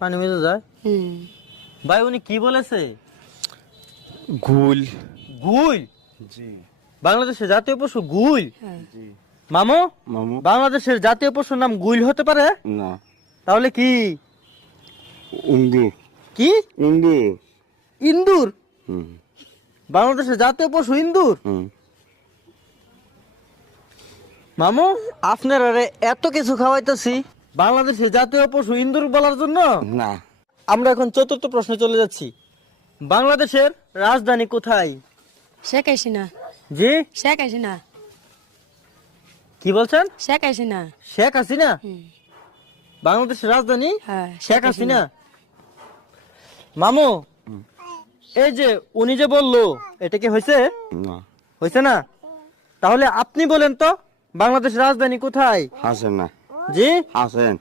পানি মিশে যায়। ভাই উনি কি বলেছে? গুল। গুল? জি বাংলাদেশের জাতীয় পশু গুল? জি। মামু, মামু। বাংলাদেশের জাতীয় পশুর নাম গুল হতে পারে? না। তাহলে কি? ইন্দুর। কি? ইন্দুর। ইন্দুর? হুম বাংলাদেশের জাতীয় পশু ইন্দুর? হুম। মামু, আপনার আরে এত কিছু খাওয়াইতেছি, বাংলাদেশের জাতীয় পশু ইন্দুর বলার জন্য? না। আমরা এখন চতুর্থ প্রশ্নে চলে যাচ্ছি। বাংলাদেশের রাজধানী কোথায়? শেখ হাসিনা। জি? শেখ হাসিনা। কি বলছেন? শেখ হাসিনা। শেখ হাসিনা? বাংলাদেশের রাজধানী হ্যাঁ, শেখ হাসিনা। মামু, এই যে উনি যে বললো, এটা কি হয়েছে? না। হয়েছে না? তাহলে আপনি বলেন তো, বাংলাদেশের রাজধানী কোথায়? হাসেন না। জি? হাসেন।